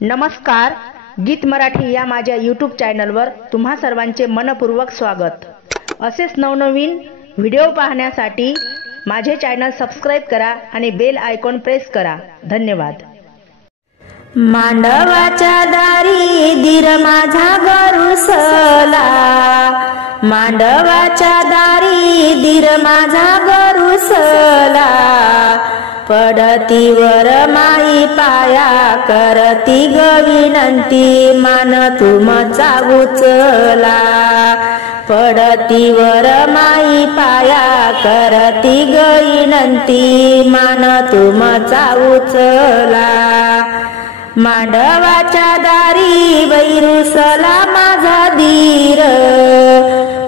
नमस्कार, गीत मराठी या माझ्या यूट्यूब चॅनलवर तुम्हा सर्वांचे मनपूर्वक स्वागत। असेच नवनवीन व्हिडिओ पाहण्यासाठी माझे चॅनल सबस्क्राइब करा आणि बेल आयकॉन प्रेस करा। धन्यवाद। मांडवाच्या दारी दीर माझा गरुसला, मांडवाच्या दारी दीर माझा गरुसला, पडतीवर माई पाया करती ग विनंती, मान तुमचा उचला, पडतीवर माई पाया करती ग विनंती, मान तुमचा उचला। मांडवाच्या दारी बैरुसला माझा दीर,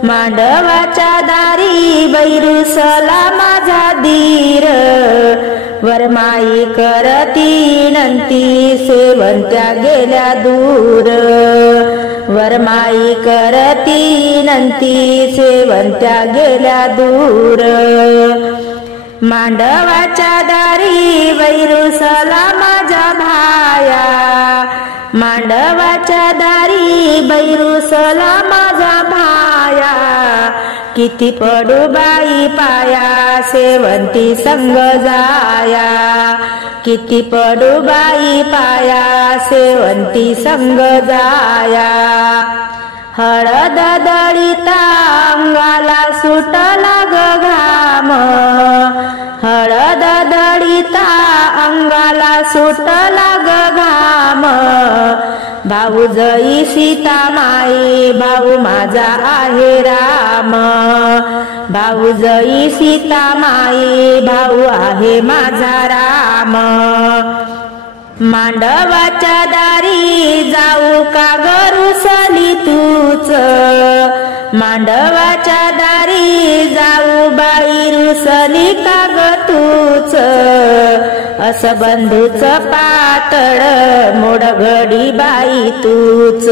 मांडवाच्या दारी बैरुसला माझा दीर, वरमाई करती नंती सेवंत्या गेल्या दूर, वरमाई करती नंती सेवंत्या गेल्या दूर। मांडवाच्या दारी बैरुसला माझा भाया, मांडवाच्या दारी बैरुसला माझा भाया, किती पडू बाई पाया सेवंती संग जाया, किती पडू बाई पाया सेवंती संग जाया। हळद दळीता अंगाला सुटला ग घाम, हळद दळीता अंगाला सुटला ग घाम, भाऊजई सीता माई भाऊ माझा आहे राम, भाऊजई सीता माई भाऊ आहे माझा राम। मांडवाच्या दारी जाऊ का गरुसली तूच, मांडवाच्या दारी जाऊ बाई रुसली का ग तूच, अस बंधूच पातळ मोड घडी बाई तूच,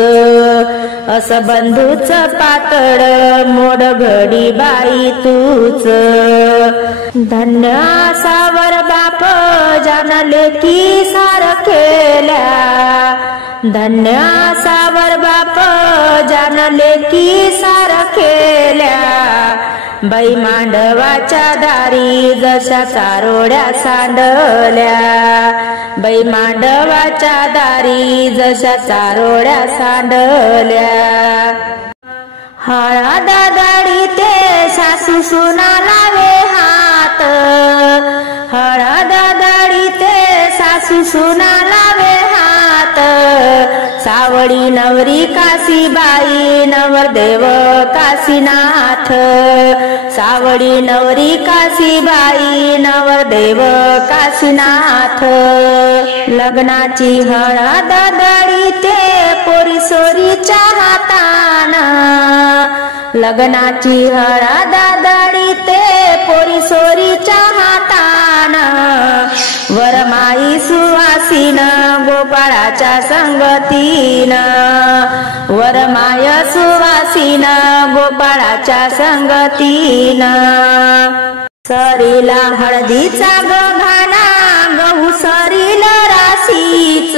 अस बंधूच पातळ मोड घडी बाई तूच। धन्य सावर बाप जानले की सारखेल्या, धन्य सावर बाप जानले की सारखेल्या, बाई मांडवाच्या दारी जशा चारोड्या सांडल्या, बाई मांडवाच्या दारी जशा चारोड्या सांडल्या। हळद दळीते सासू सुना लावे हात, हळद दळीते सासू सुना लावे हात, सावळी नवरी काशीबाई नवरदेव काशीनाथ, सावळी नवरी काशीबाई नवरदेव काशीनाथ। लग्नाची हळद दळीते पोरी सोरीच्या हातान, लग्नाची हळद दळीते पोरी सोरीच्या हातान, वरमाई सुवासीन गोपाळाच्या संगतीन, वरमाय सुवासीन गोपाळाच्या संगतीन। सरीला हळदीचा गघाना गहू सरील राशीच,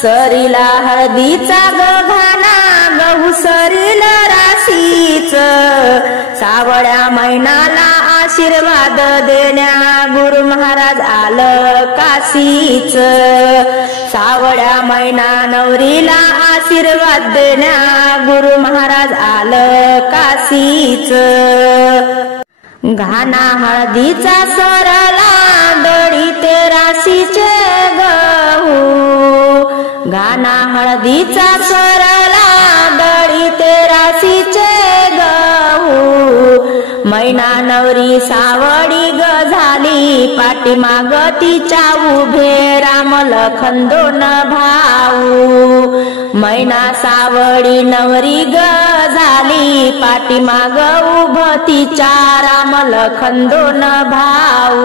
सरीला हळदीचा गघाना गहू सरील राशीच, सावळ्या मैनाला आशीर्वाद देण्या गुरु महाराज आलं काशीच, सावळ्या मैना नवरीला आशीर्वाद देण्या गुरु महाराज आलं काशीच। घाना हळदीचा सरला दळीते राशीचे गहू, घाना हळदीचा सरला दळीते राशीचे गहू, मैना नवरी सावळी ग झाली पाठीमाग तिच्या उभे राम लखन दोन भाऊ, मैना सावळी नवरी ग झाली पाठीमाग उभ तिच्या राम लखन दोन भाऊ।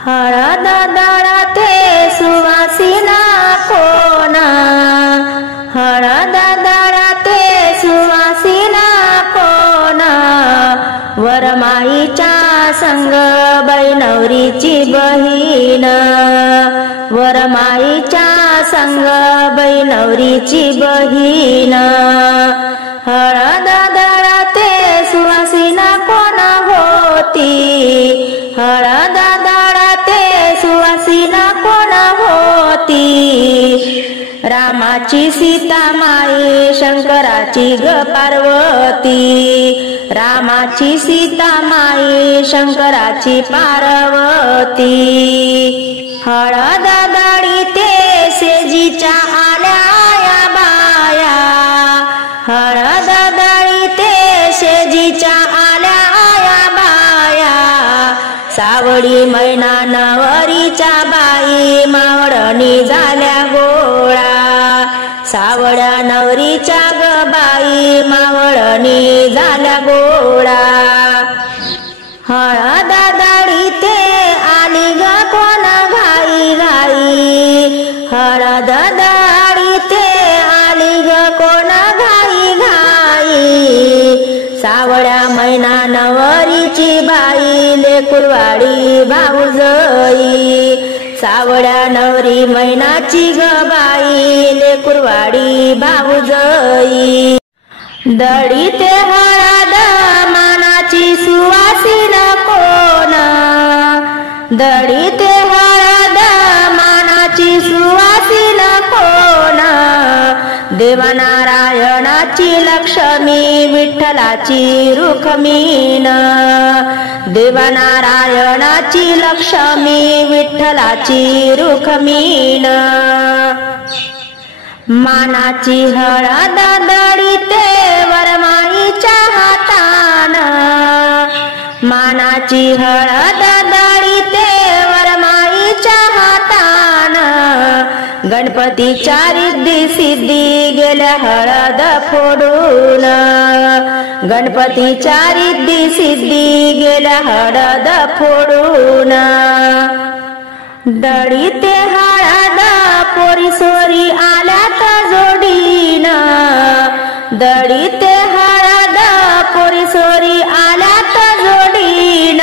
हळद दळते सुवासिना कोण, हळद दळते सुवासिना कोण, वरमाईच्या संग बाई नवरीची बहीण, वरमाईच्या संग बाई नवरीची बहीण हळद दळते सुवासिना कोण होती हळद दळते सुवासिना कोण होती रामाची सीता माई शंकराची ग पार्वती रामाची सीता माई शंकराची पार्वती हळद दळीते सेजीच्या आल्या या बाया हळद दळीते सेजीच्या आल्या या बाया सावळी मैना नवरीच्या बाई मावळणी झाल्या गोळा सावळ्या नवरीच्या ग बाई मावळणी झाल्या गोळा हळद दळीते आली ग कोण घाई घाई हळद दळीते आली ग कोण घाई घाई सावळ्या मैना नवरीची बाई लेकुरवाडी भाऊजई सावळ्या नवरी मैनाची ग बाई लेकुरवाडी भाऊजई दळीते हळद मानाची सुवासीन कोण दळीते हळद मानाची सुवासीन कोण देवनारायणाची लक्ष्मी विठ्ठलाची रुक्मिण देवनारायणाची लक्ष्मी विठ्ठलाची रुक्मिण मानाची हळद दळीते वरमाईच्या हातान मानाची हळद दळीते वरमाईच्या हातान गणपतीच्या रिद्धी सिद्धी गेल्या हळद फोडून गणपतीच्या रिद्धी सिद्धी गेल्या हळद फोडून दळीते हळद पोरी सोरी आल्यात जोडीन दळीते हळद पोरी सोरी आल्यात जोडीन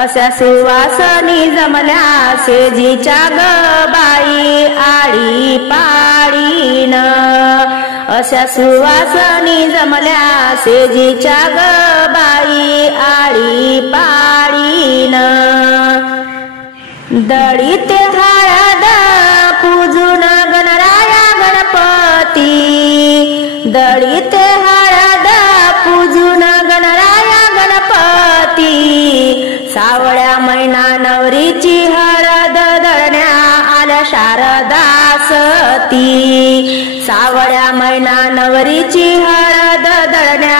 अशा सुवासनी जमल्या सेजीच्या ग बाई आडी पाडीन अशा सुवासनी जमल्या सेजीच्या ग बाई आडी पाडीन दळीते हळद पूजून गणराया गणपती दळीते हळद पूजून गणराया गणपती सावळ्या मैना नवरीची हळद दळण्या आल्या शारदा सती सावळ्या मैना नवरीची हळद दळण्या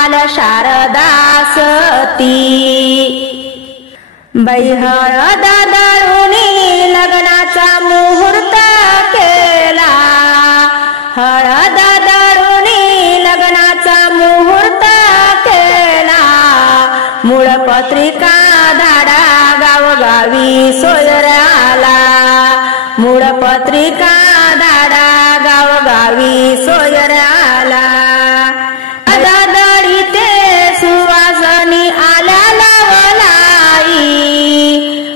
आल्या शारदा सती बाई हळद दळूनी लग्नाचा मुहूर्त केला हळद दळूनी लग्नाचा मुहूर्त केला मूळ पत्रिका धाडा गावगावी सोयऱ्याला मूळ पत्रिका धाडा गावगावी सोयऱ्याला दळीते सुवासनी आल्या लवलाई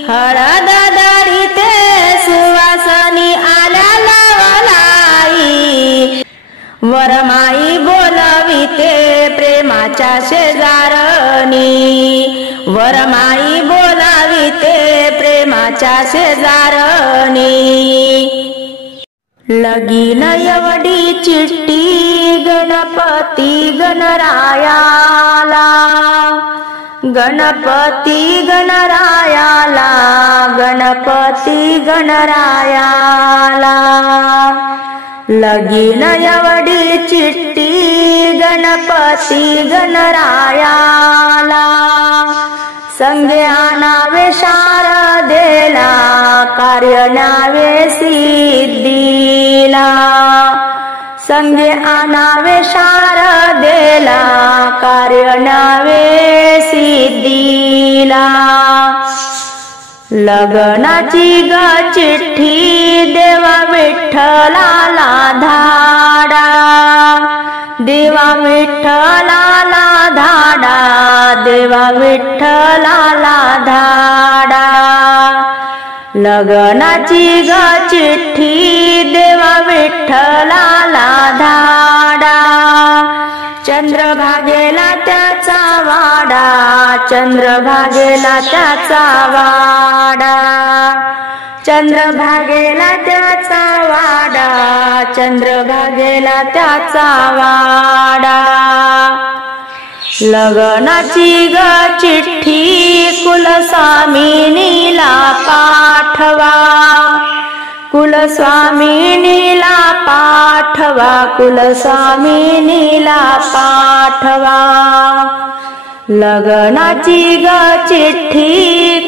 हळद दळीते सुवासनी आल्या लवलाई वरमाई बोलविते प्रेमाच्या शेजारणी वरमाई बोलाविते प्रेमाच्या शेजारणी लगीन एवढी चिठ्ठी गणपती गणरायाला गणपती गणरायाला गणपती गणरायाला लगीन एवढी चिठ्ठी गणपती गणरायाला संगे आणावे शारदेला कार्य न्यावे सिद्धीला संगे आणावे शारदेला कार्य न्यावे सिद्धीला लग्नाची ग चिठ्ठी देवा विठ्ठलाला धाडा देवा विठ्ठलाला धाडा देवा विठ्ठलाला धाडा लग्नाची ग चिठ्ठी देवा विठ्ठलाला धाडा, चंद्रभागेला त्याचा वाडा, चंद्रभागेला त्याचा वाडा, चंद्रभागेला त्याचा वाडा, चंद्रभागेला त्याचा वाडा. लग्नाची ग चिठ्ठी कुलस्वामिनीला पाठवा, कुलस्वामिनीला पाठवा, कुलस्वामिनीला पाठवा. लग्नाची ग चिठ्ठी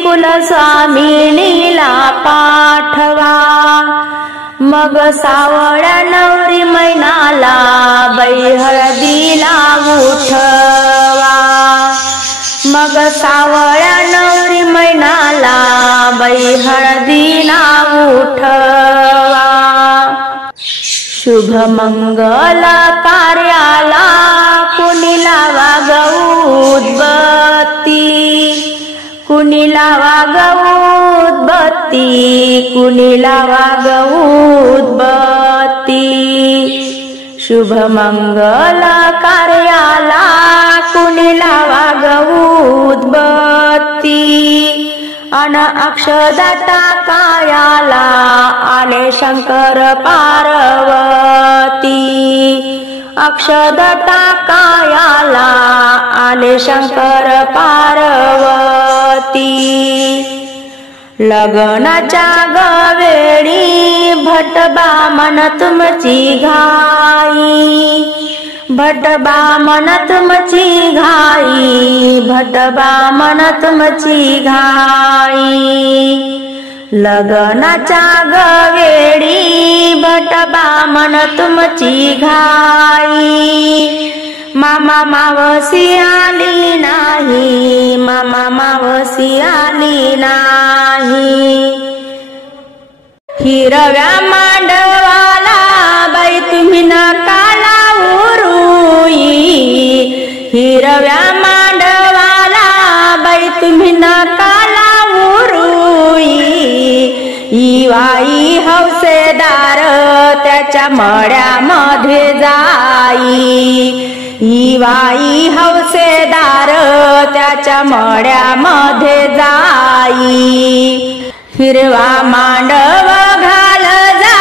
कुलस्वामिनीला पाठवा. मग सावळ्या नवरी मैनाला बाई हळदीला उठवा, मग सावळ्या नवरी मैनाला बाई हळदीला उठवा. शुभ मंगल कार्याला कुणी लावा ग उदबत्ती, कुणी लावा ग उदबत्ती, कुणी लावा ग उदबत्ती. शुभ मंगल कार्याला कुणी लावा ग उदबत्ती. अन अक्षदाता कायाला आले शंकर पार्वती, अक्षदाता कायाला आले शंकर पार्वती. लग्नाच्या गवेळी भट बामण तुमची घाई, भट बामण तुमची घाई, भट बामण तुमची घाई. लग्नाच्या गवेळी भट बामण तुमची घाई. मामा मावसी आली नाही, मामा मावसी आली नाही. हिरव्या मांडवाला बाई तुम्ही नका लावू रुई, हिरव्या मांडवाला बाई तुम्ही नका लावू रुई. इवाई हौसेदार त्याच्या मळ्यामध्ये जाई, इवाई हौसेदार त्याच्या मळ्यामध्ये जाई. हिरवा मांडव घाल जा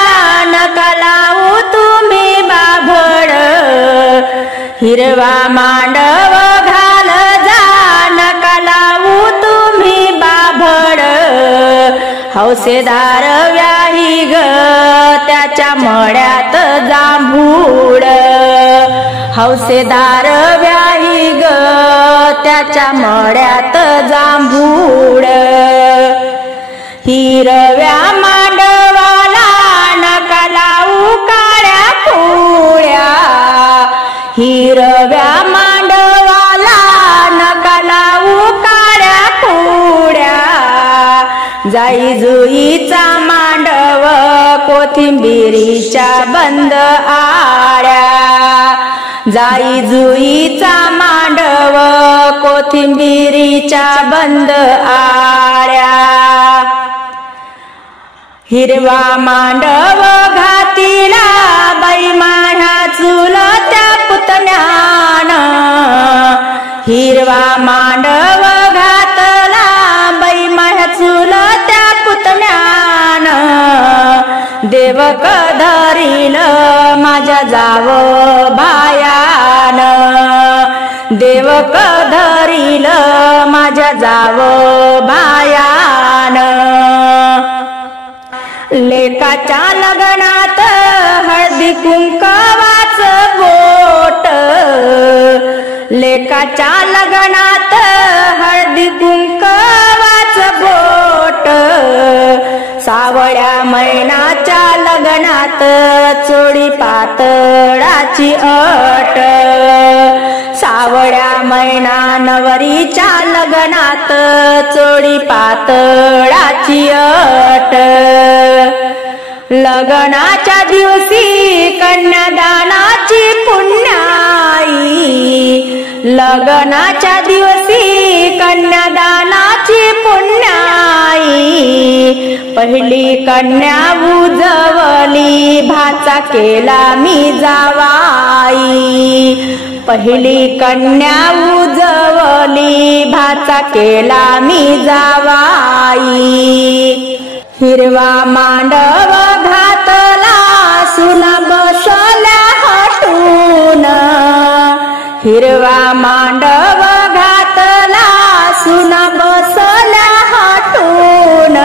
नका लावू तुम्ही बाभळ, हिरवा मांडव घाल जा नका लावू तुम्ही बाभळ. हौसेदार व्याही ग त्याच्या मळ्यात जांभूळ, हौसेदार व्याही ग त्याच्या मळ्यात जांभूळ. हिरव्या मांडवाला नका लावू काळ्या पोळ्या, हिरव्या मांडवाला नका लावू काळ्या पोळ्या. जाई जुईचा मांडव कोथिंबिरीच्या बंद आळ्या, जाई जुईचा मांडव कोथिंबिरीच्या बंद आळ्या. हिरवा मांडव घातीला बाई माझ्या चुलत्या पुतण्यान, हिरवा मांडव घातला बाई माझ्या चुलत्या पुतण्यान. देवक धरील माझ्या जाव बायान, देवक धरील माझ्या जाव बायान. लेकाच्या लग्नात हळदी कुंकवाच बोट, लेकाच्या लग्नात हळदी कुंकवाच बोट. सावळ्या मैनाच्या लग्नात चोळी पातळाची अट, सावळ्या मैना नवरीच्या लग्नात चोळी पातळाची अट. लग्नाच्या दिवशी कन्यादानाची पुण्याई, लग्नाच्या दिवशी कन्यादानाची पुण्याई. पहिली कन्या उजवली भाचा केला मी जावाई। पहिली कन्या उजवली भाचा केला मी जावाई। हिरवा मांडव घातला सुना बसल्या हटून। हिरवा मांडव घातला सुना बसल्या हटून।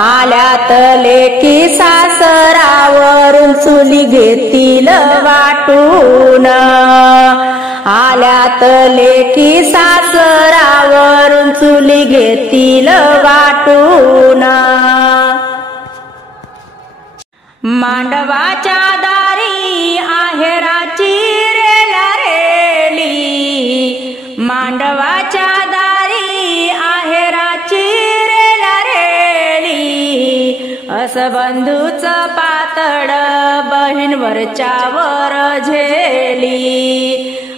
आल्यात लेकी सासरावरून चुली घेतील वाटून। आल्यात लेकी सासरावरून चुली घेतील वाटून। मांडवाच्या दारी आहेराची रेला रेली। मांडवाच्या दारी आहेराची रेला रेली। असं बंधूच पातळ बहीण वरच्यावर झेली।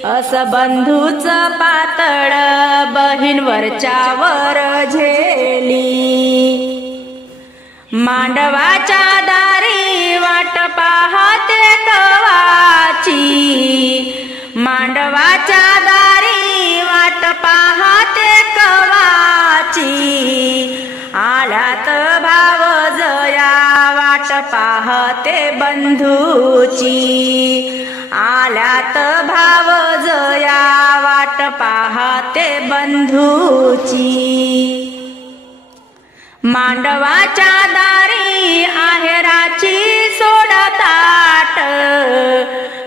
असं बंधूच पातळ बहीण वरच्यावर झेली। मांडवाच्या दारी वाट पाहते कवाची। मांडवाच्या दारी वाट पाहते कवाची। आल्यात भाव जया वाट पाहते बंधूची। आल्यात भाव जया वाट पाहते बंधूची। मांडवाच्या दारी आहेराची सोडताट।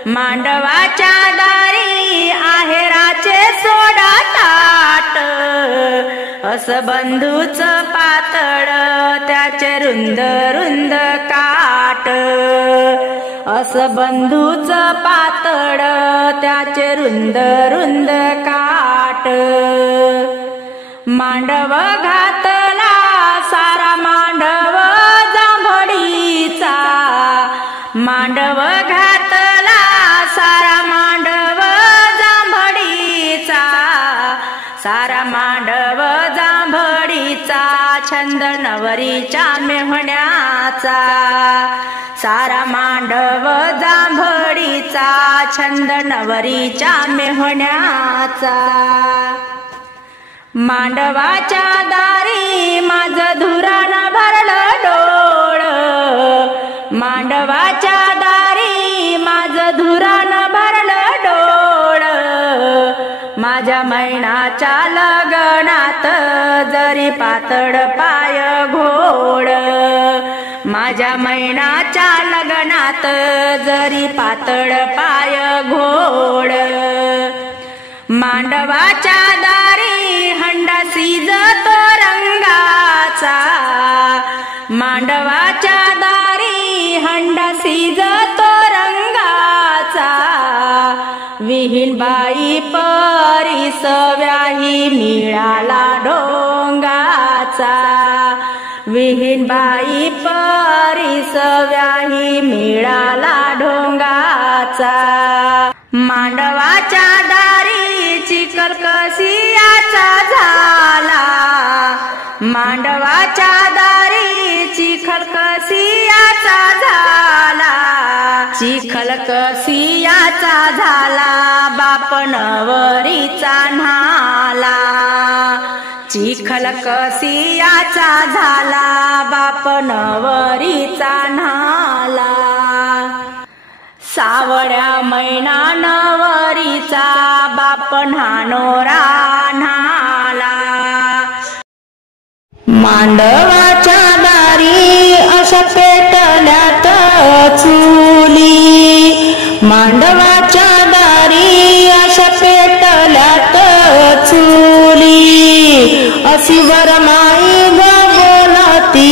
मांडवाच्या दारी आहेराचे सोडताट। असं बंधूच पातळ त्याचे रुंद रुंद काट। असं बंधूच पातळ त्याचे रुंद रुंद काट। मांडव घातला सारा मांडव जांभळीचा। मांडव घातला सारा मांडव जांभळीचा। सारा मांडव जांभळीचा छंद नवरीच्या मेहण्याचा। सारा मांडव जांभळीचा छंद नवरीच्या मेहण्याचा। मांडवाच्या दारी माझं धुरान भरलं डोळ। मांडवाच्या दारी माझं धुरान भरलं डोळ। माझ्या मैनाच्या लग्नात जरी पातळ पाय घोळ। माझ्या मैनाच्या लग्नात जरी पातळ पाय घोळ। मांडवाच्या दारी हंडा शिजतो रंगाचा। मांडवाच्या दारी हंडा शिजतो रंगाचा। विहीनबाई परीस व्याही मिळाला डोंगाचा। विहीनबाई परीस व्याही मिळाला डोंगाचा। मांडवाच्या दारी चिखल कसियाचा झाला। मांडवाच्या दारी चिखल कसियाचा झाला। चिखल कसियाचा झाला बाप नवरीचा न्हाला। चिखल कसियाचा झाला बाप नवरीचा न्हाला। सावळ्या मैना नवरीचा बाप न्हानोरा न्हाला। मांडवाच्या दारी अशा पेटल्यात चुली। मांडवाच्या दारी अशा पेटल्यात चुली। अशी वरमाई ग बोलती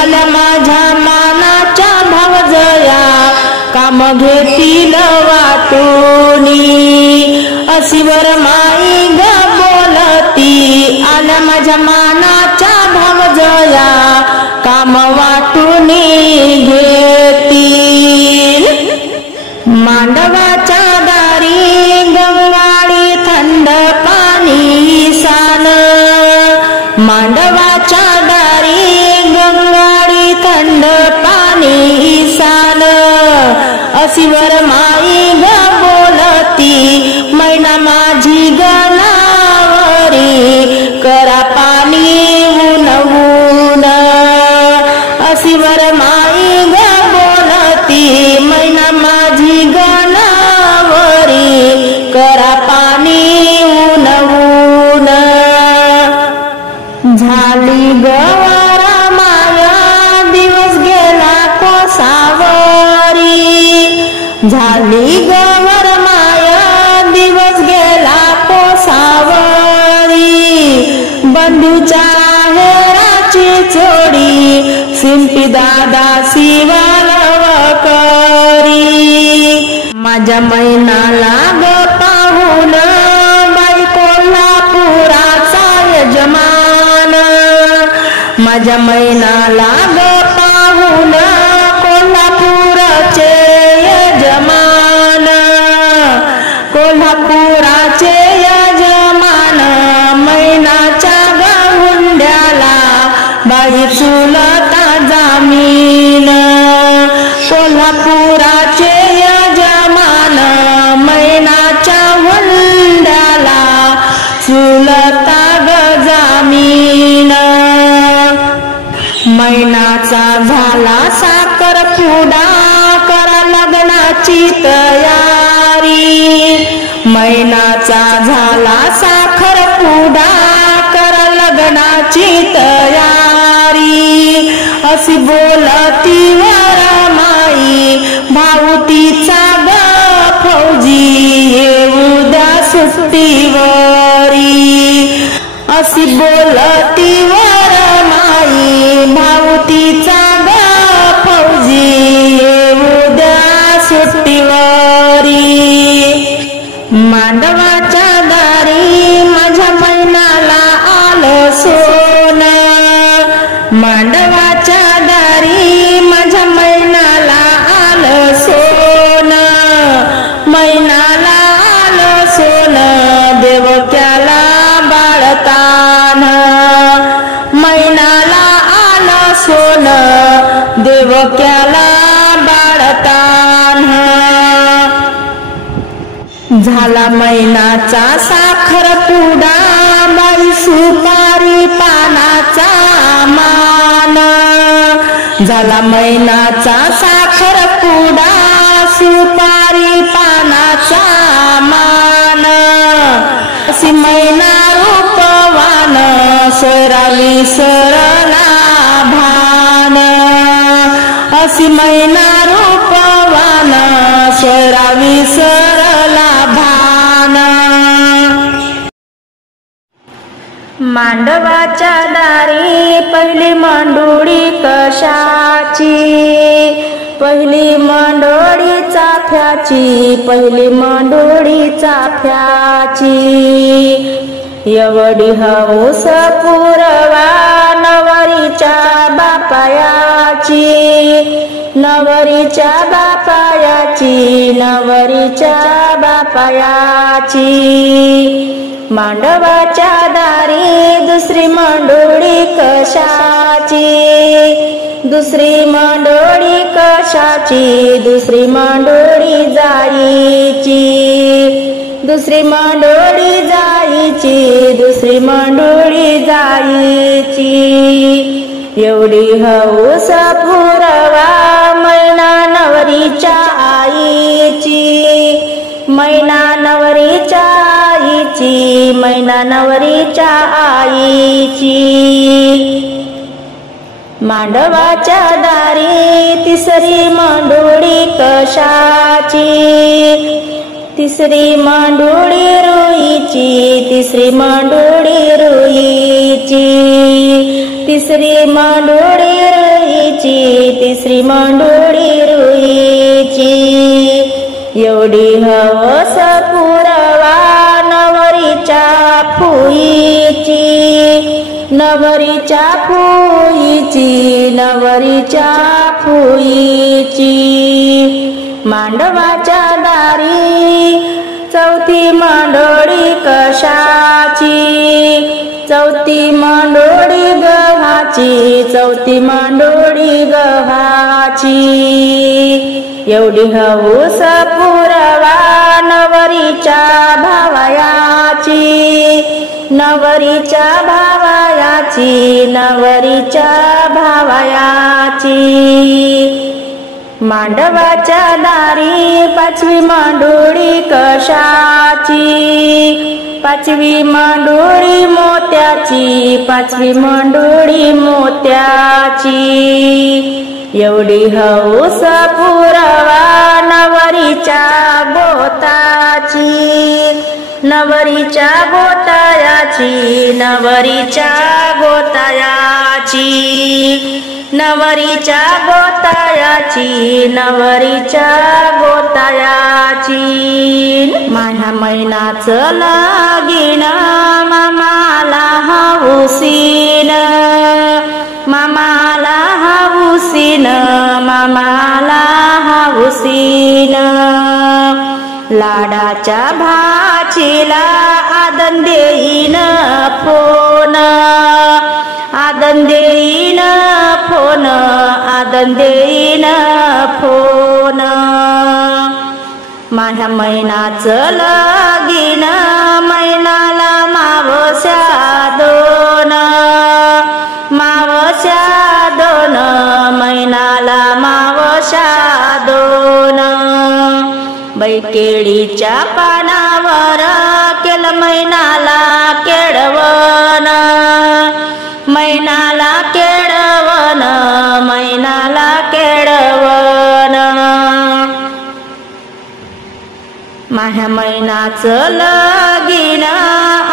आल्या माझ्या मानाच्या भावजया। काम घेतील वाटूनी अशी वरमाई ग बोलती आल्या माझ्या मानाच्या भावजया। काम वाटूनी घेतील। मांडवाच्या दारी गंगाळी थंड पाणी सान। मांडवाच्या दारी पाणी ईसान अशी वर माई ग बोलती मैना माझी गनावरी करा पाणी ऊन ऊन अशी वर माई ग बोलती मैना माझी गनावरी करा पाणी ऊन ऊन झाली गवारा माया दिवस गेला कोसावरी झाली गवर माया दिवस गेला कोसावरी बंधूच्या हेराची चोडी सिंपी दादा शिवालव करी माझ्या मैनाला ग पाहून बाई कोल्हापुराचा यजमान माझ्या मैनाला ग पाहून कोल्हापुराचे यजमान कोल्हापुराचे यजमान मैनाच्या गहुंड्याला बाई चुलता जामीन कोल्हापुराचे यजमान मैनाच्या हुंड्याला चुलता गजामीन मैनाचा झाला साखर पुडा करा लग्नाची तयारी मैनाचा झाला साखर पुडा करा लग्नाची तयारी अशी बोलती वर माई भाऊतीचा ग फौजी येऊ द्या सुट्टीवरी अशी बोलती वर माई भाऊतीचा ग फौजी येऊ द्या सुट्टीवरी मांडवाच्या दारी माझ्या मैनाला आलं सोन मांडवाच्या दारी माझ्या मैनाला आलं सोन मैनाला आलं सोन देवक्याला बाळतान मैनाला आलं सोन देवक्याला बाळतान झाला मैनाचा साखर पुडा बाई सुपारी पानाचा मान झाला मैनाचा साखर पुडा सुपारी पानाचा मान अशी मैना रूपवान सोयरावी सरला भान अशी मैना रूपवान सोयरावी सरला भान मांडवाच्या दारी पहिली मांडोळी कशाची पहिली मांडोळी चाफ्याची पहिली मांडोळी चाफ्याची एवढी हौस पुरवा नवरीच्या बापायाची नवरीच्या बापायाची नवरीच्या बापायाची मांडवाच्या दारी दुसरी मांडोळी कशाची दुसरी मांडोळी कशाची दुसरी मांडोळी जाईची दुसरी मांडोळी जाईची दुसरी मांडोळी जाईची एवढी हौस पुरवा मैना नवरीच्या आईची मैना नवरीच्या आईची मैना नवरीच्या आईची मांडवाच्या दारी तिसरी मांडोळी कशाची तिसरी मांडोळी रुईची तिसरी मांडोळी रुईची तिसरी मांडोळी रुईची तिसरी मांडोळी रुईची एवढी हवस पुरवा नवरीच्या फुईची नवरीच्या फुईची नवरीच्या फुईची मांडवाच्या दारी चौथी मांडोळी कशाची चौथी मांडोळी गव्हाची, चौथी मांडोळी गव्हाची, एवढी हौस पुरवा नवरीच्या भावयाची, नवरीच्या भावयाची, नवरीच्या भावयाची। मांडवाच्या दारी पाचवी मांडोळी कशाची, पाचवी मांडोळी मोत्याची, पाचवी मांडोळी मोत्याची, एवढी हौस पुरवा नवरीच्या गोताची, नवरीच्या गोतायाची, नवरीच्या गोतायाची, नवरीच्या गोतायाची, नवरीच्या गोतायाची। माझ्या मैनाचं लगीन मामाला हौसीन, मामाला हौसीन, मामाला हौसीन। लाडाच्या भाचीला आदन देईन फोन, आदन देईन फोन, आदन देईन फोन। माझ्या मैनाचं लगीन मैनाला मावस्या दोन, मावस्या दोन, मैनाला मावस्या दोन। बैकेळीच्या पानावर केलं मैनाला केळवण, मैनाला केळवण, मैनाला केळवण। माझ्या मैनाचं लगीन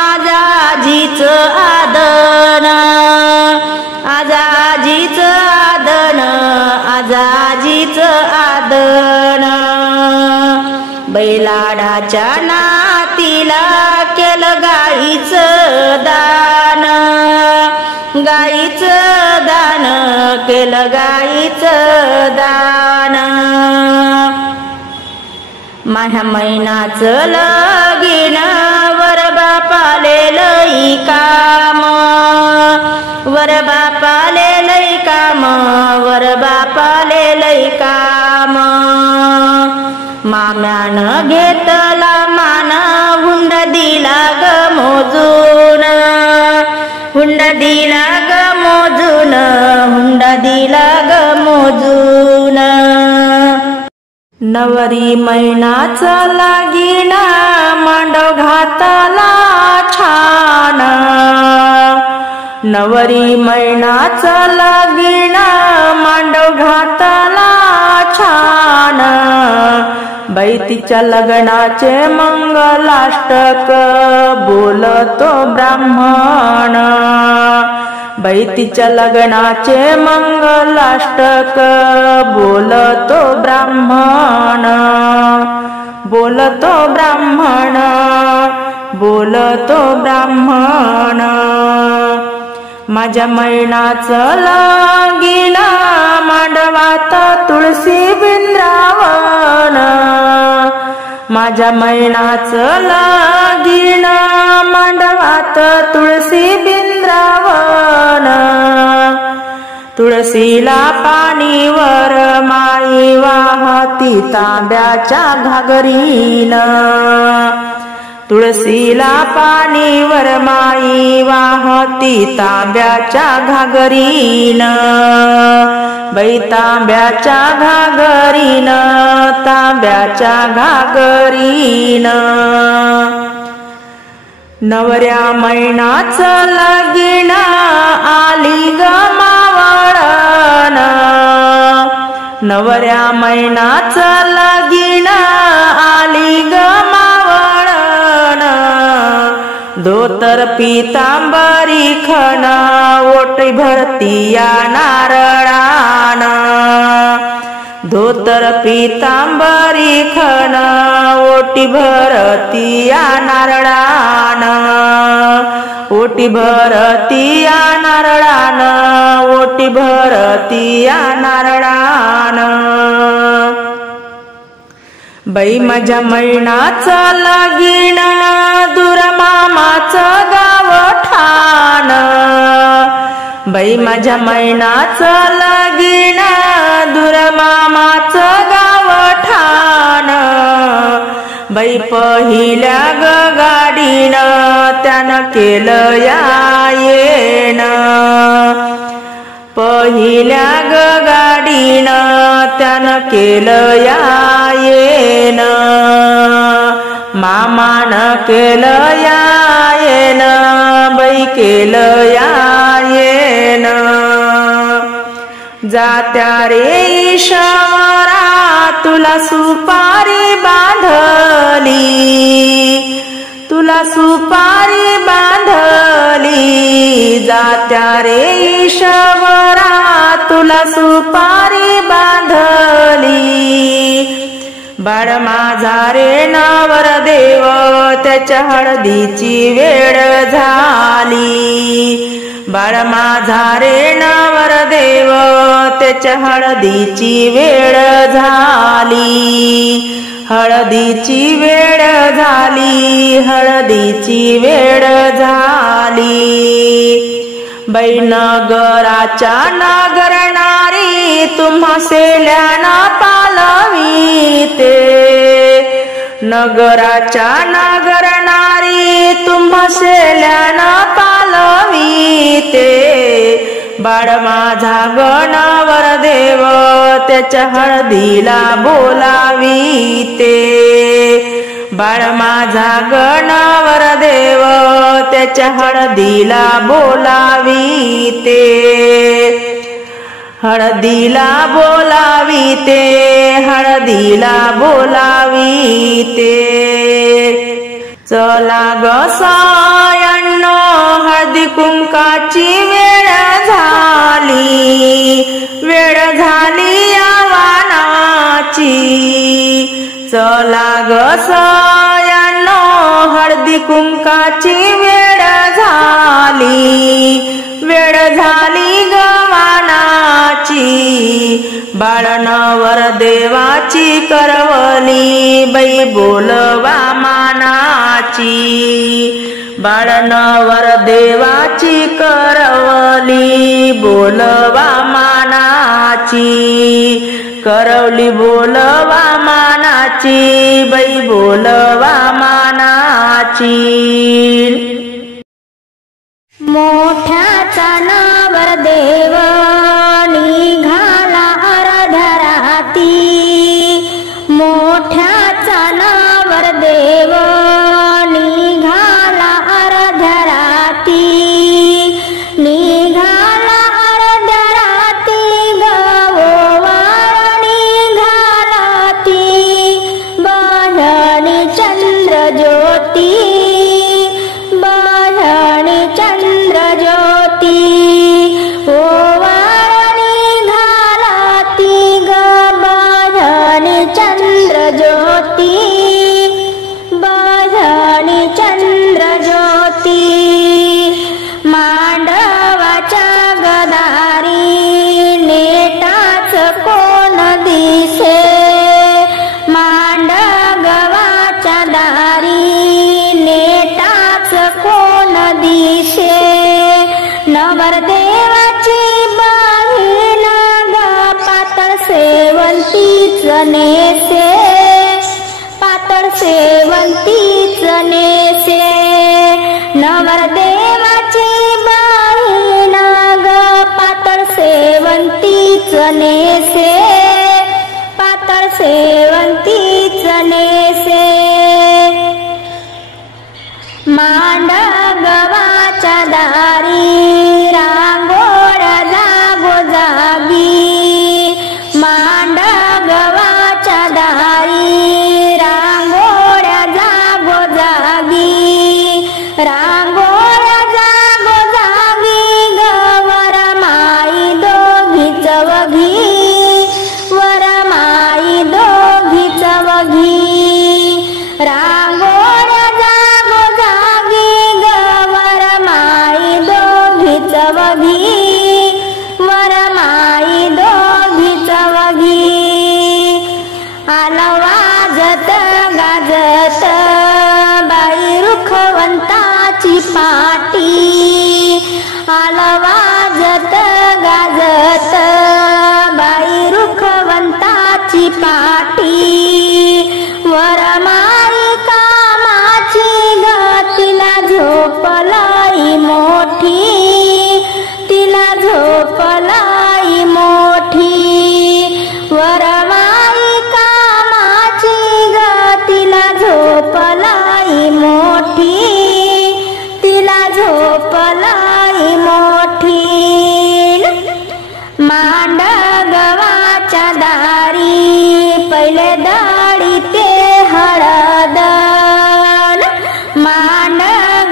आजाजीचं आदन, आजाजीचं आदन, आजाजीचं आदन। बैलाडाच्या नातीला केलं गाईचं दान, गाईचं दान, केलं गाईचं दान। माझ्या मैनाचं लगीन वर बापाले लई काम, वर बापाले लई काम, वर बापाले लई काम। माम्यानं घेतला मान हुंड दिला ग मोजून, हुंड दिला ग मोजून, हुंड दिला ग मोजून। नवरी मैनाचं लगीन मांडव घातला छान, नवरी मैनाचं लगीन मांडव घातला छान। बाई तिच्या लग्नाचे मंगलाष्टक बोलतो ब्राह्मण, बाई तिच्या लग्नाचे मंगलाष्टक बोलतो ब्राह्मण, बोलतो ब्राह्मण, बोलतो ब्राह्मण। माझ्या मैनाचं लगीन मांडवात तुळशी वृंदावन, माझ्या मैनाचं लगीन मांडवात तुळशी वृंदावन। तुळशीला पाणीवर माई वाहती तांब्याच्या घागरीन, तुळशीला पाणीवर माई वाहती तांब्याच्या घागरीन। बाई तांब्याच्या घागरीन, तांब्याच्या घागरीन। नवऱ्या मैनाचं लगीन आली ग मावळण, नवऱ्या मैनाचं लगीन आली ग मावळण। धोतर पितांबरी खण ओटी भरती या नारळान, धोतर पितांबरी खण ओटी भरती या नारळान, ओटी भरती या नारळान, ओटी भरती या नारळान। बाई माझ्या मैनाचं लगीन दूर मामाचं गावठाण, बाई माझ्या मैनाचं लगीन दूर मामाचं गावठाण, बाई पहिल्या गाडीनं त्यानं केलं येन, पहिल्या गाडीनं त्यानं केलं येन, मामानं केलं येन, बाई केलं येन. जात्या रे ईश्वरा तुला सुपारी बांधली, तुला सुपारी बांधली, जात्या रे ईश्वरा तुला सुपारी बांधली. बाळ माझा रे नवरदेव त्याच्या हळदीची वेळ झाली, बाळ माझा रे नवरदेव त्याच्या हळदीची वेळ झाली, हळदीची वेळ झाली, हळदीची वेळ झाली. बाई नगराच्या नगरणारी तुम्हा सेल्यानं पालवीते, नगराच्या नगरणारी तुम्हा सेल्यानं पालवीते. बाळ माझा गणवर देव त्याच्या हळदीला बोलावीते, बाळ माझा गणवर देव त्याच्या हळदीला बोलावीते, हळदीला बोलावीते, हळदीला बोलावीते. चला ग सायांनो हळदी कुंकाची वेळ झाली, वेळ झाली आवानाची. चला ग सायांनो हळदी कुंकाची वेळ झाली, वेळ झाली गवानाची. बाळ नवर देवाची करवली बाई बोलवा मानाची, बाळ नवर देवाची करवली बोलवा मानाची, करवली बोलवा मानाची, बाई बोलवा मानाची. मोठ्याचा नवरदेव निघाला अर्ध्या राती, मोठ्याचा नवरदेव निघाला अर्ध्या राती, निघाला अर्ध्या राती गवोवार निघाला ती, बहिणी चंद्र ज्योती, बहिणी चंद्र ज्योती. ओवार निघाला ती ग बहिणी चंद्र ज्योती, बहिणी चंद्र ज्योती. मांडवाच्या गदारी नेटाच कोण दिसे, मांडगवाच्या दारी नेटाच कोण दिसे. नवरदेवाची बहीण ग पातळ सेवंतीच नेसे, पातळ सेवंतीच नेसे. नवरदेवाची बहीण ग पातळ सेवंतीच नेसे, पातळ सेवंतीच नेसे. मांडगवाच्या दारी रांगोळ्या जागोजागी, मांडगवाच्या दारी रांगोळ्या जागोजागी, रांगोळ्या जागोजागी गवर माई दोघी चवघी, वर माई दोघी चवघी. पाटी आलं वाजत गाजत बाई रुखवंताची पाटी वरमाई कामाची ग तिला झोपलाई मोठी तिला झोपलाई मोठी वरमाई कामाची ग तिला झोपलाई मोठी तिला झोपलाई मोठी मांड गव्हाच्या दारी पहिले दाढी ते हळद मांड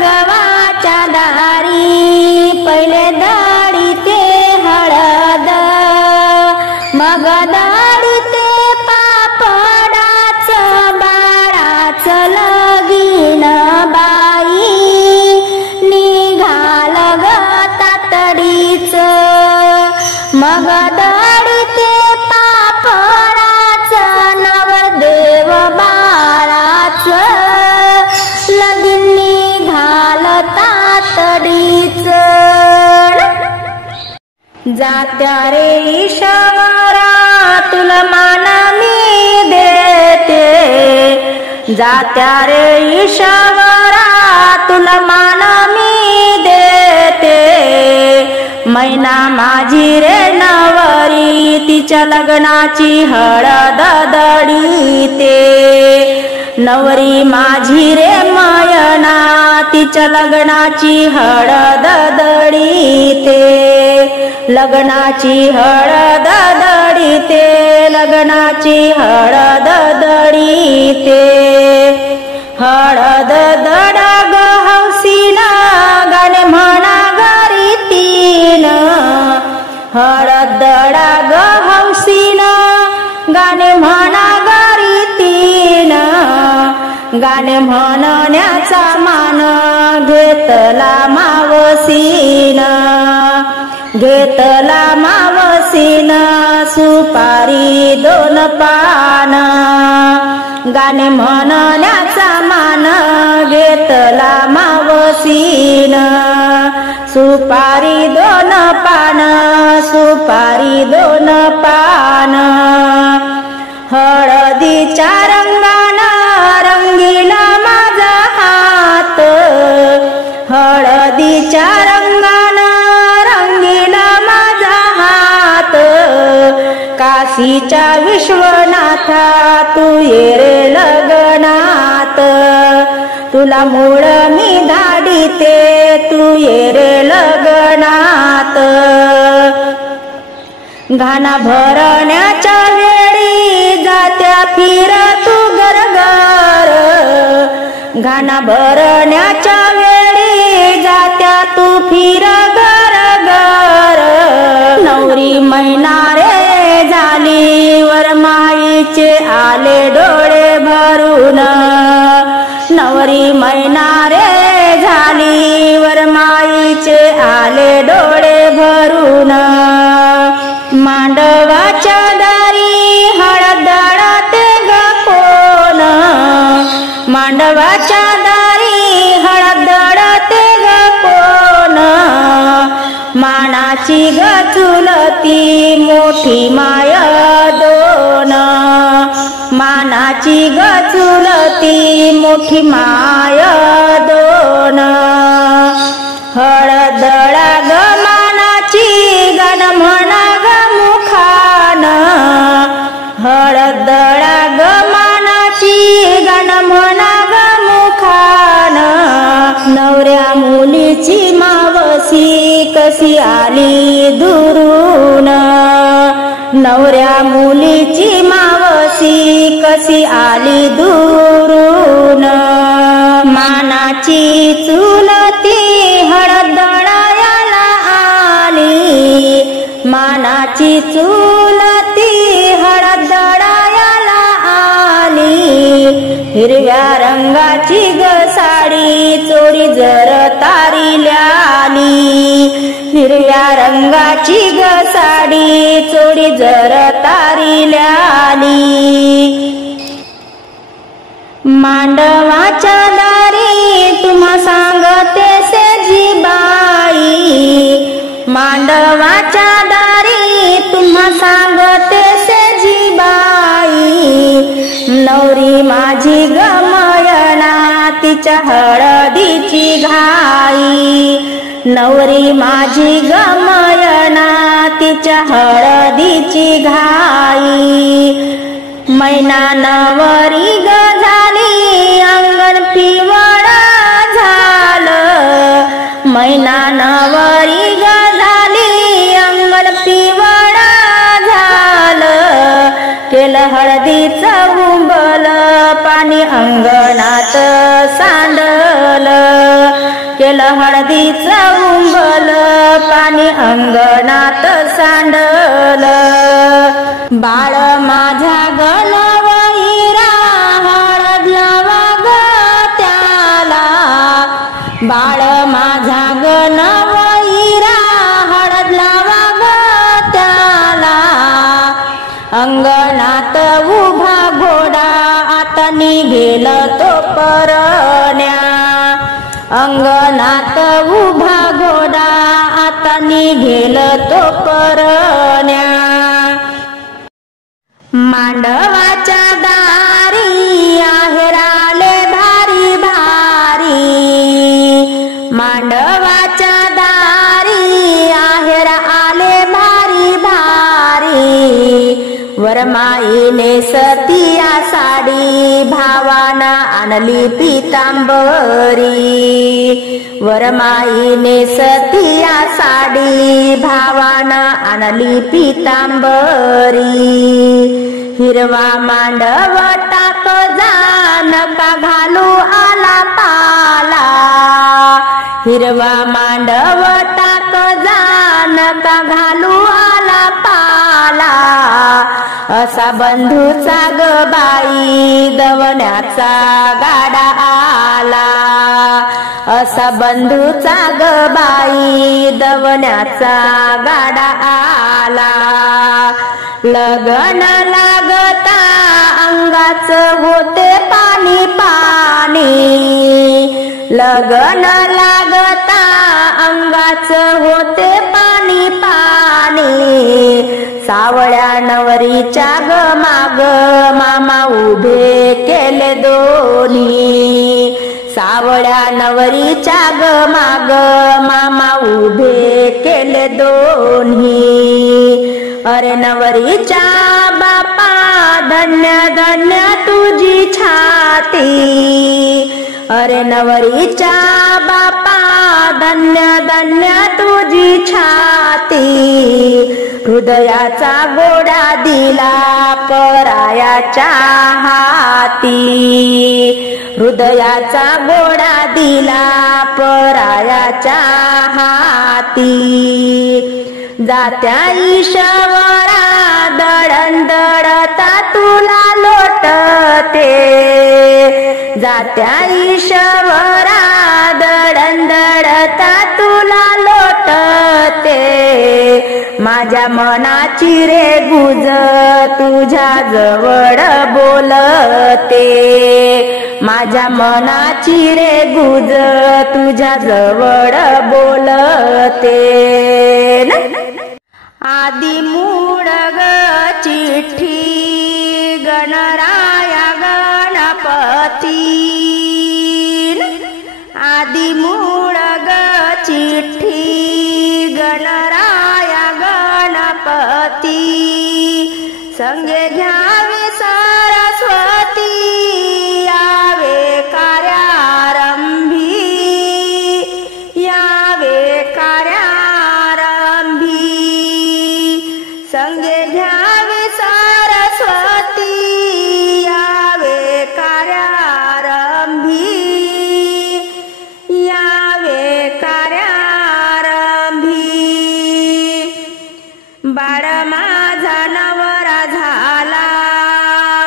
गव्हाच्या दारी पहिले दाढी ते हळद मग दाढी ते पापडाचं बाळाचं लगीन बाई निघाल ग तातडीच मग दाढी ते पापडाचं नवरदेव बाळाचं लगीन निघाल तातडीच जात्या रे ईश्वरा तुला मान मी देते जात्या रे ईश्वरा तुला मान मी देते मैना माझी रे नवरी तिच्या लग्नाची हळद दडीते नवरी माझी रे मयना तिच्या लग्नाची हळद दडीते लग्नाची हळद दडीते लग्नाची हळद दडीते हळद दडा ग हौसीना गाणे म्हणा घरी तीन हळद दडा ग हौसीना गाणे म्हणा घरी तीन गाणे म्हणण्याचा मान घेतला मावसीन घेतला मावसीन सुपारी 2 पान गाणे म्हणण्याचा मान घेतला मावसीन सुपारी 2 पान सुपारी 2 पान हळदीच्या रंगाना रंगीला माझा हात हळदीच्या रंगाना रंगीला माझा हात काशीच्या विश्वनाथा तू ये रे लग्नात तुला मूळ मी धाडीते तू ये रे लग्नात घाना भरण्याच्या वेळी जात्या फिर तू गरगर घाना भरण्याच्या वेळी जात्या तू फिर गरगर नवरी मैना रे झाली वरमाईचे आले डोळे भरून नवरी मैना रे झाली वरमाईचे आले डोळे भरून मांडवाच्या दारी हळद दडते ग कोण मांडवाच्या दारी हळद दडते ग कोण मानाची ग चुलती मोठी माय 2 मानाची ग चुलती मोठी माय 2 हळद दडा ग मानाची गाण म्हणा ग मुखान हळद दडा ग मानाची गाण म्हणा ग मुखान नवऱ्या मुलीची मावसी कशी आली दुरून नवऱ्या मुलीची मावसी कशी आली दुरून मानाची चुलती हळद दडायला आली मानाची चुलती हळद दडायला आली हिरव्या रंगाची ग साडी चोरी जर तारिल्याली हिरव्या रंगाची ग साडी चोरी जर तारिल्याली मांडवाच्या दारी तुम्हा सांगते सेजीबाई, मांडवाच्या दारी तुम्हा सांगते सेजीबाई, नवरी माझी गमयना तिच्या हळदीची घाई, नवरी माझी गमयना तिच्या हळदीची घाई, मैना नवरी ग झाली अंगण पिवळ झालं, मैना नवरी ग झाली अंगण पिवळ झालं, केलं हळदीचं गुंबल पाणी अंगणात सांडलं, केलं हळदीचं गुंबल पाणी अंगणात सांडलं, बाळ माझा गणवैरा हळद लावा ग त्याला, बाळ माझा गणवैरा हळद लावा ग त्याला, अंगणात उभा घोडा आता निघेल तो परण्या, अंगणात उभा घोडा आता निघेल तो परण्या, मांडवाच्या दारी आहेराले भारी भारी, मांडवाच्या दारी आहेरा आले भारी भारी, वरमाईने सतिया साडी भावाना आणली पितांबरी, वरमाईने सतिया साडी भावाना आणली पितांबरी, हिरवा मांडव टाक जान का घालू आला पाला, हिरवा मांडव टाक जान का घालू आला पाला, असा बंधूचा ग बाई दवण्याचा गाडा आला, असा बंधूचा ग बाई दवण्याचा गाडा आला, लगन लागता अंगाच होते पाणी पाणी, लगन लागता अंगाच होते पाणी पाणी, सावळ्या नवरीच्या ग माग मामा उभे केले दोन्ही, सावळ्या नवरीच्या ग माग मामा उभे केले दोन्ही, अरे नवरीच्या बापा धन्य धन्य तुझी छाती, अरे नवरीच्या बापा धन्य धन्य तुझी छाती, हृदयाचा गोडा दिला परायाच्या हाती, हृदयाचा गोडा दिला परायाच्या हाती, जात्या ईश्वरा दळणदळता तुला लोटते, जात्या ईश्वरा दळणदळता तुला लोटते, माझ्या मनाची रे गुज तुझ्या जवळ बोलते, माझ्या मनाची रे गुज तुझ्या जवळ बोलते, आदि मूळ ग चिठ्ठी गणराया गणपती, आदि मूळ ग चिठ्ठी गणराया गणपती, संगे घ्यावे सरस्वती यावे कार्यारंभी, यावे कार्यारंभी, संगे घ्यावे सरस्वती यावे कार्यारंभी, यावे कार्यारंभी, बाळ माझा नवरा झाला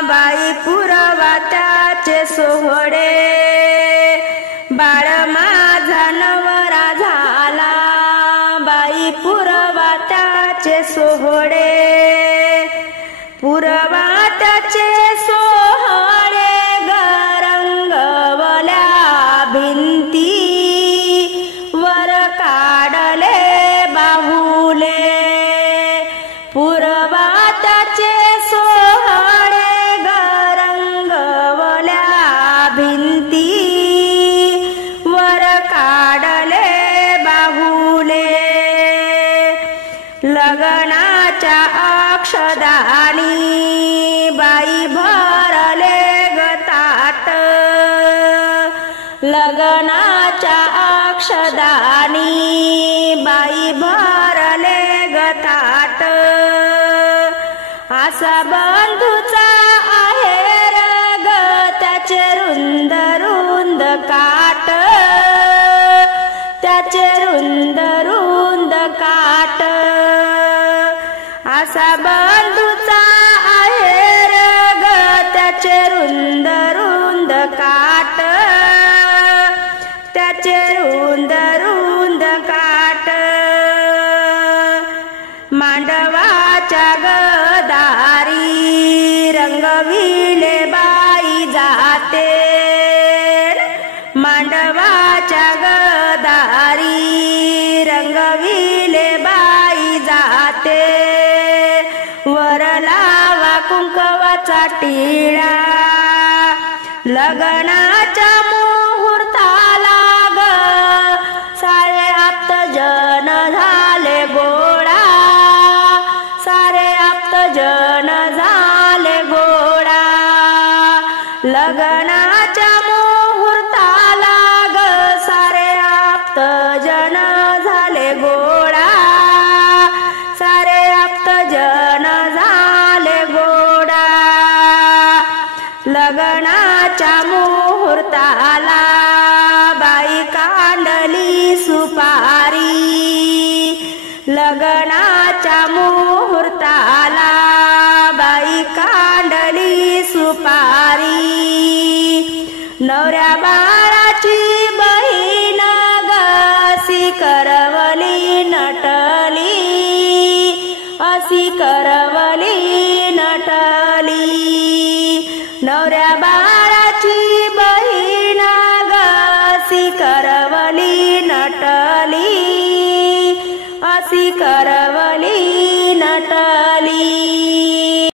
बाई पुरवा त्याचे सोहळे, बाळ माझा नवरा झाला बाई पुरवा त्याचे सोहळे, पुरवा त्याचे सोहळे गरंग अक्षदानी बाई भरले ग ताट लग्नाच्या अक्षदानी बाई भरले ग ताट असा बंधूचा आहे रग त्याचे रुंद रुंद काट त्याचे रुंद रुंद काट असा बंधूचा आहे रग त्याचे रुंद रुंद काट त्याचे रुंद रुंद काट मांडवाच्या गदारी रंगविले बाई जाते मांडवाच्या गदारी रंगविले बाई जाते वर लावा कुंकवाचा टिळा लग्नाच्या मुहूर्ताला ग सारे आप्तजन झाले गोळा सारे आप्तजन झाले गोळा लग्नाच्या मुहूर्ताला ग सारे आप्तजन झाले गोळा सारे आप्तजन झाले गोळा लग्नाच्या मुहूर्ताला बाई कांडली सुपारी लग्नाच्या मुहूर्ताला बाई कांडली सुपारी नवऱ्या बाळाची बहीण अशी करवली नटली अशी करवली नटली नवऱ्या बाळाची बहीण अशी करवली नटली अशी करवली नटली